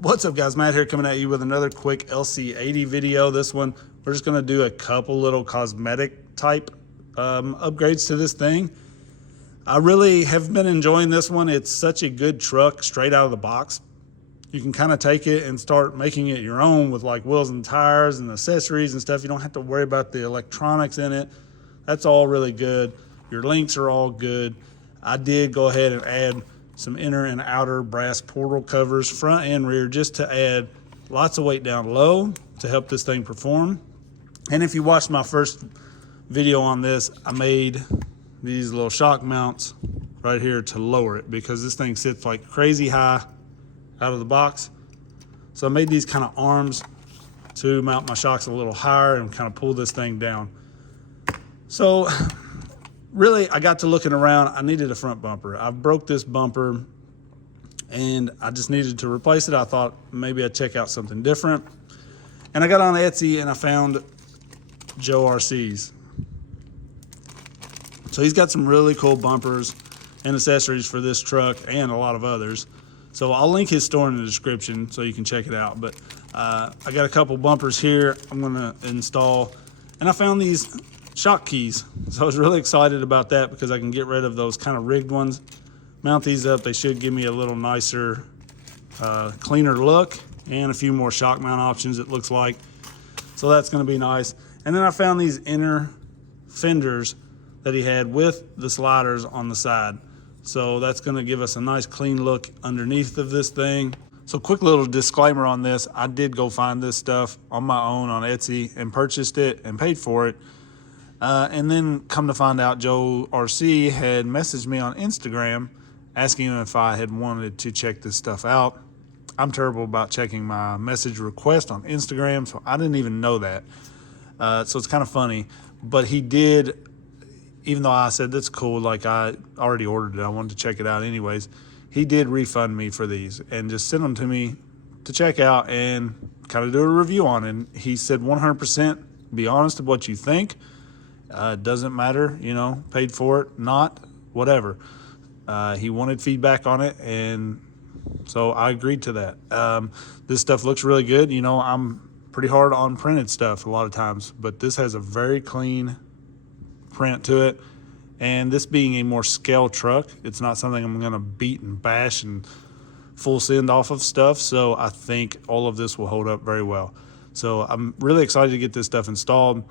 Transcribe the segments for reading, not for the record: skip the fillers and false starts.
What's up guys, Matt here coming at you with another quick LC80 video. This one, we're just gonna do a couple little cosmetic type upgrades to this thing. I really have been enjoying this one. It's such a good truck straight out of the box. You can kind of take it and start making it your own with like wheels and tires and accessories and stuff. You don't have to worry about the electronics in it. That's all really good. Your links are all good. I did go ahead and add some inner and outer brass portal covers, front and rear, just to add lots of weight down low to help this thing perform. And if you watched my first video on this, I made these little shock mounts right here to lower it because this thing sits like crazy high out of the box. So I made these kind of arms to mount my shocks a little higher and kind of pull this thing down. So really, I got to looking around. I needed a front bumper. I broke this bumper and I just needed to replace it. I thought maybe I'd check out something different. And I got on Etsy and I found JoRcs. So he's got some really cool bumpers and accessories for this truck and a lot of others. So I'll link his store in the description so you can check it out. But I got a couple bumpers here I'm gonna install. And I found these shock keys. So I was really excited about that because I can get rid of those kind of rigged ones. Mount these up, they should give me a little nicer, cleaner look and a few more shock mount options it looks like. So that's gonna be nice. And then I found these inner fenders that he had with the sliders on the side. So that's gonna give us a nice clean look underneath of this thing. So quick little disclaimer on this, I did go find this stuff on my own on Etsy and purchased it and paid for it. And then come to find out JoRcs had messaged me on Instagram asking if I had wanted to check this stuff out. I'm terrible about checking my message request on Instagram, so I didn't even know that. So it's kind of funny, but he did, even though I said that's cool, like I already ordered it, I wanted to check it out anyways, he did refund me for these and just sent them to me to check out and kind of do a review on it. And he said 100% be honest with what you think. It doesn't matter, you know, paid for it, not, whatever. He wanted feedback on it, and so I agreed to that. This stuff looks really good. You know, I'm pretty hard on printed stuff a lot of times, but this has a very clean print to it. And this being a more scale truck, it's not something I'm gonna beat and bash and full send off of stuff. So I think all of this will hold up very well. So I'm really excited to get this stuff installed.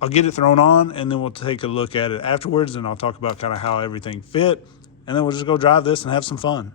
I'll get it thrown on and then we'll take a look at it afterwards and I'll talk about kind of how everything fit. And then we'll just go drive this and have some fun.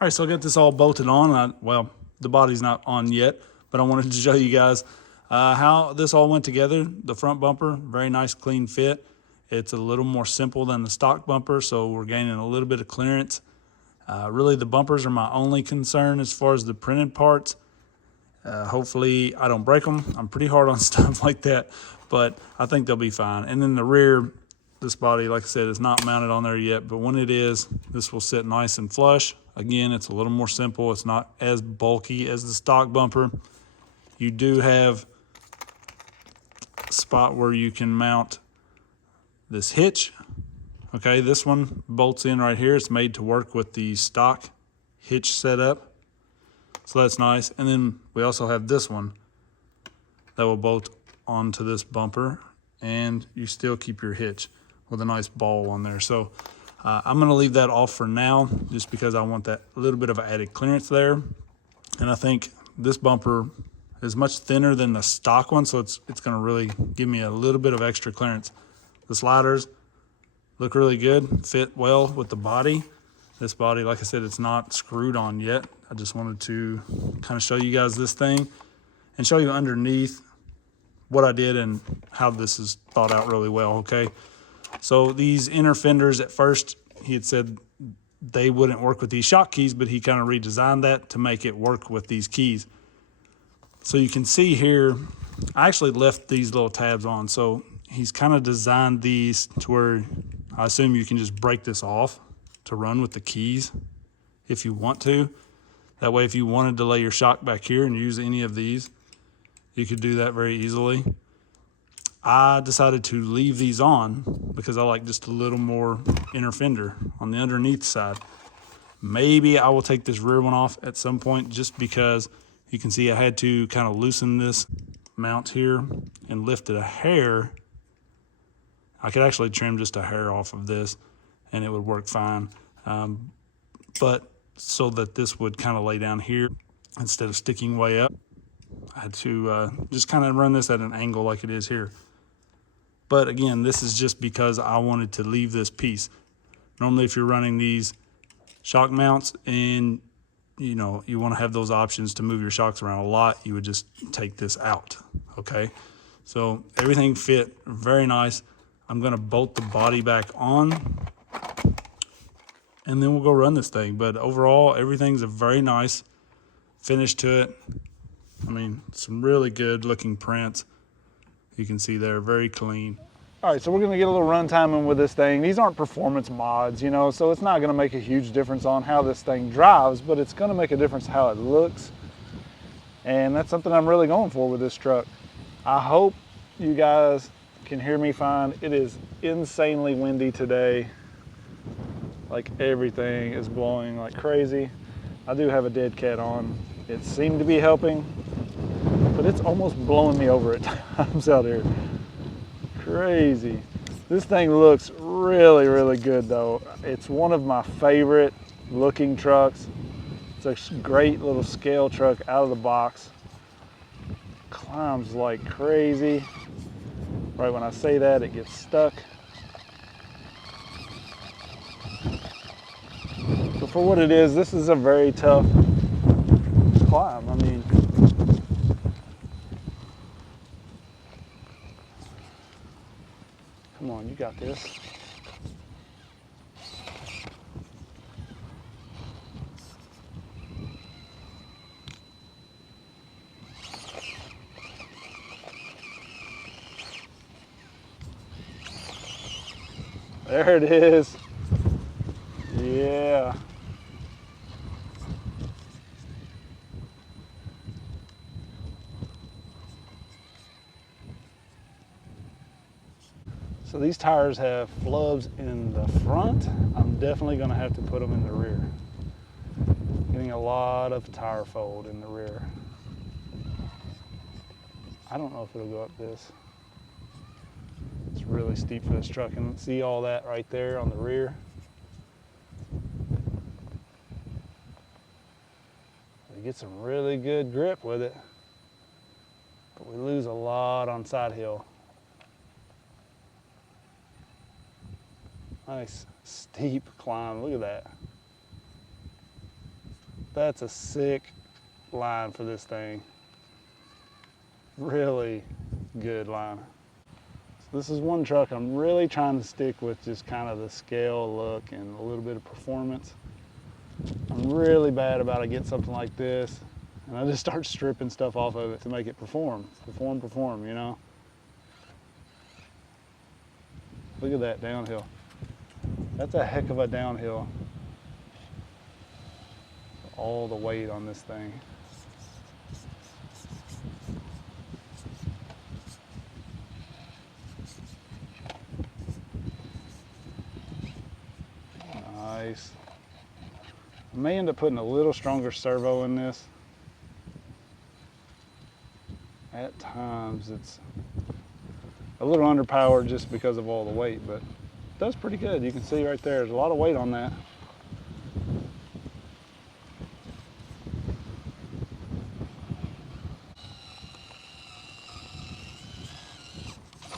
All right, so I got this all bolted on. Well, the body's not on yet, but I wanted to show you guys how this all went together. The front bumper, very nice clean fit. It's a little more simple than the stock bumper, so we're gaining a little bit of clearance. Really, the bumpers are my only concern as far as the printed parts. Hopefully I don't break them. I'm pretty hard on stuff like that, but I think they'll be fine. And then the rear, this body, like I said, is not mounted on there yet, but when it is, this will sit nice and flush. Again, it's a little more simple. It's not as bulky as the stock bumper. You do have a spot where you can mount this hitch. Okay, this one bolts in right here. It's made to work with the stock hitch setup. So that's nice. And then we also have this one that will bolt onto this bumper and you still keep your hitch with a nice ball on there. So I'm gonna leave that off for now just because I want that little bit of added clearance there. And I think this bumper is much thinner than the stock one, so it's gonna really give me a little bit of extra clearance. The sliders look really good, fit well with the body. This body, like I said, it's not screwed on yet. I just wanted to kind of show you guys this thing and show you underneath what I did and how this is thought out really well, okay? So these inner fenders, at first, he had said they wouldn't work with these shock keys, but he kind of redesigned that to make it work with these keys. So you can see here, I actually left these little tabs on. So he's kind of designed these to where I assume you can just break this off to run with the keys if you want to. That way, if you wanted to lay your shock back here and use any of these, you could do that very easily. I decided to leave these on because I like just a little more inner fender on the underneath side. Maybe I will take this rear one off at some point, just because you can see I had to kind of loosen this mount here and lift it a hair. I could actually trim just a hair off of this and it would work fine. But so that this would kind of lay down here instead of sticking way up, I had to just kind of run this at an angle like it is here. But again, this is just because I wanted to leave this piece. Normally, if you're running these shock mounts and you know you want to have those options to move your shocks around a lot, you would just take this out. Okay, so everything fit very nice. I'm gonna bolt the body back on and then we'll go run this thing. But overall, everything's a very nice finish to it. I mean, some really good looking prints. You can see they're very clean. All right, so we're gonna get a little run time in with this thing. These aren't performance mods, you know, so it's not gonna make a huge difference on how this thing drives, but it's gonna make a difference how it looks. And that's something I'm really going for with this truck. I hope you guys can hear me fine. It is insanely windy today. Like everything is blowing like crazy. I do have a dead cat on. It seemed to be helping, but it's almost blowing me over at times out here. Crazy. This thing looks really, really good though. It's one of my favorite looking trucks. It's a great little scale truck out of the box. Climbs like crazy. Right when I say that, it gets stuck. But for what it is, this is a very tough climb. I mean, come on, you got this. There it is. Yeah. So these tires have flubs in the front. I'm definitely going to have to put them in the rear. Getting a lot of tire fold in the rear. I don't know if it'll go up this. It's really steep for this truck, and see all that right there on the rear. We get some really good grip with it, but we lose a lot on side hill. Nice steep climb, look at that. That's a sick line for this thing. Really good line. So this is one truck I'm really trying to stick with, just kind of the scale look and a little bit of performance. I'm really bad about it, get something like this, and I just start stripping stuff off of it to make it perform, you know? Look at that downhill. That's a heck of a downhill. All the weight on this thing. Nice. I may end up putting a little stronger servo in this. At times it's a little underpowered just because of all the weight, but it does pretty good. You can see right there, there's a lot of weight on that.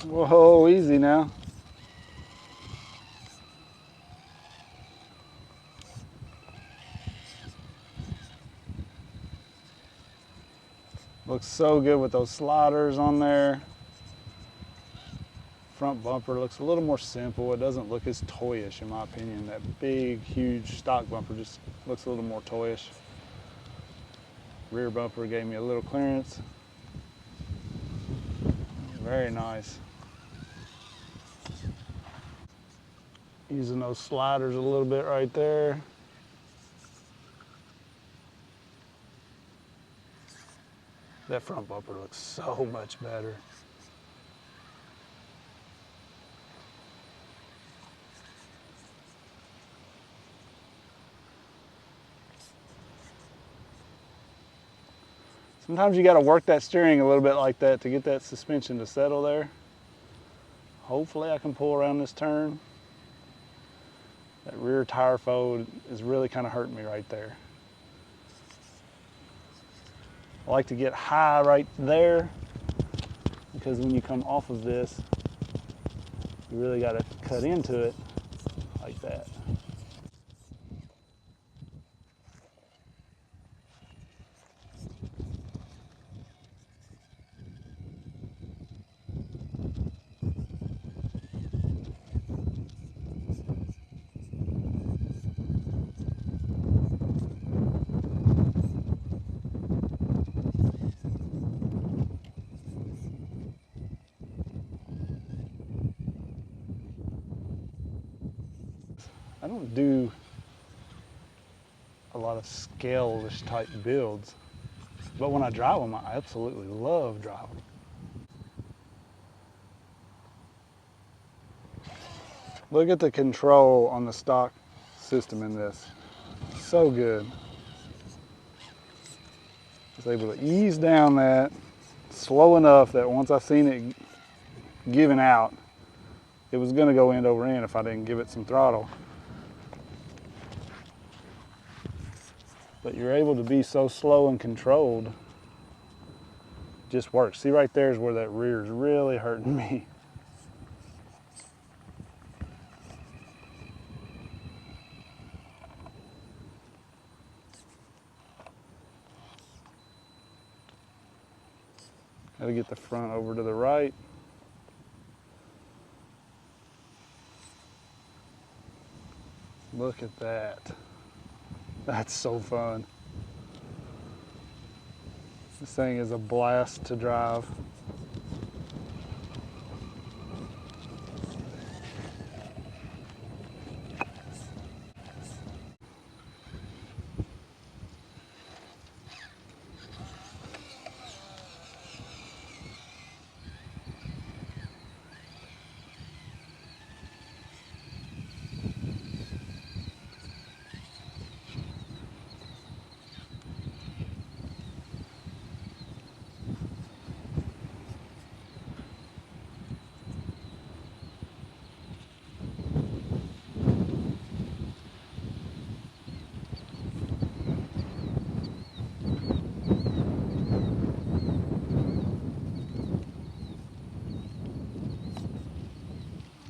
Whoa, easy now. Looks so good with those sliders on there. Front bumper looks a little more simple. It doesn't look as toyish in my opinion. That big, huge stock bumper just looks a little more toyish. Rear bumper gave me a little clearance. Very nice. Using those sliders a little bit right there. That front bumper looks so much better. Sometimes you got to work that steering a little bit like that to get that suspension to settle there. Hopefully I can pull around this turn. That rear tire fold is really kind of hurting me right there. I like to get high right there because when you come off of this, you really got to cut into it like that. I don't do a lot of scale-ish type builds, but when I drive them, I absolutely love driving them. Look at the control on the stock system in this. So good. I was able to ease down that slow enough that once I seen it giving out, it was going to go end over end if I didn't give it some throttle. But you're able to be so slow and controlled, just works. See, right there is where that rear is really hurting me. Gotta get the front over to the right. Look at that. That's so fun. This thing is a blast to drive.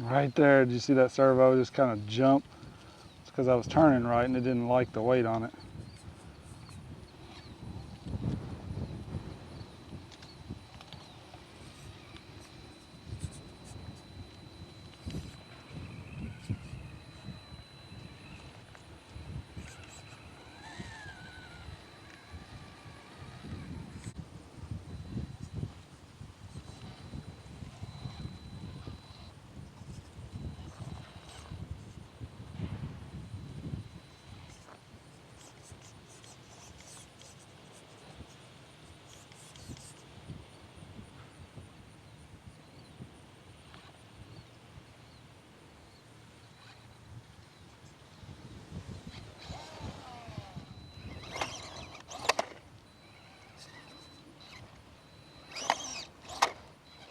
Right there, did you see that servo just kind of jump? It's because I was turning right and it didn't like the weight on it.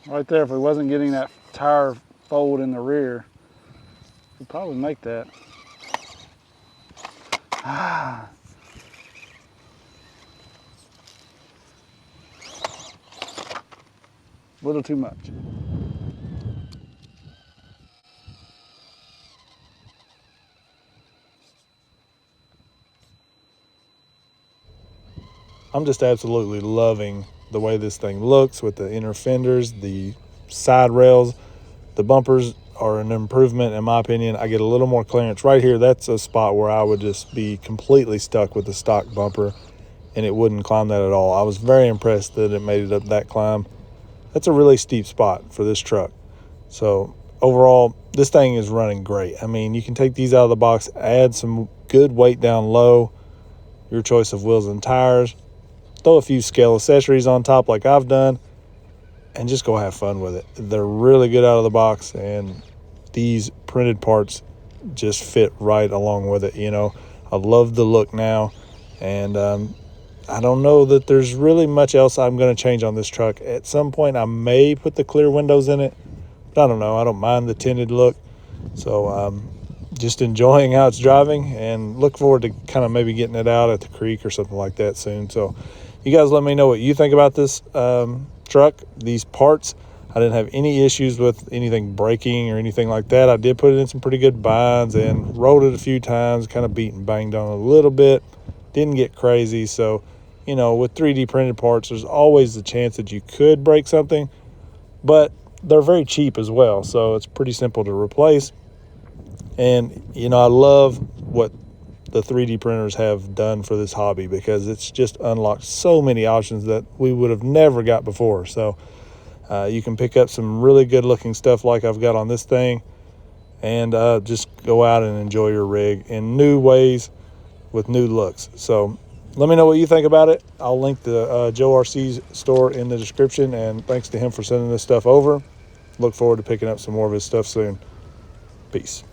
Right there, if we wasn't getting that tire fold in the rear, we'd probably make that. Ah. A little too much. I'm just absolutely loving the way this thing looks with the inner fenders, the side rails. The bumpers are an improvement in my opinion. I get a little more clearance right here. That's a spot where I would just be completely stuck with the stock bumper and it wouldn't climb that at all. I was very impressed that it made it up that climb. That's a really steep spot for this truck. So overall, this thing is running great. I mean, you can take these out of the box, add some good weight down low, your choice of wheels and tires, throw a few scale accessories on top like I've done, and just go have fun with it. They're really good out of the box, and these printed parts just fit right along with it. You know, I love the look now, and I don't know that there's really much else I'm going to change on this truck. At some point, I may put the clear windows in it, but I don't know. I don't mind the tinted look. So just enjoying how it's driving, and look forward to kind of maybe getting it out at the creek or something like that soon. So you guys let me know what you think about this truck, these parts. I didn't have any issues with anything breaking or anything like that. I did put it in some pretty good binds and rolled it a few times, kind of beat and banged on it a little bit. Didn't get crazy. So, you know, with 3D printed parts, there's always the chance that you could break something, but they're very cheap as well. So it's pretty simple to replace. And, you know, I love what the 3D printers have done for this hobby, because it's just unlocked so many options that we would have never got before. So you can pick up some really good looking stuff like I've got on this thing, and just go out and enjoy your rig in new ways with new looks. So let me know what you think about it. I'll link the JoRC's store in the description, and thanks to him for sending this stuff over. Look forward to picking up some more of his stuff soon. Peace.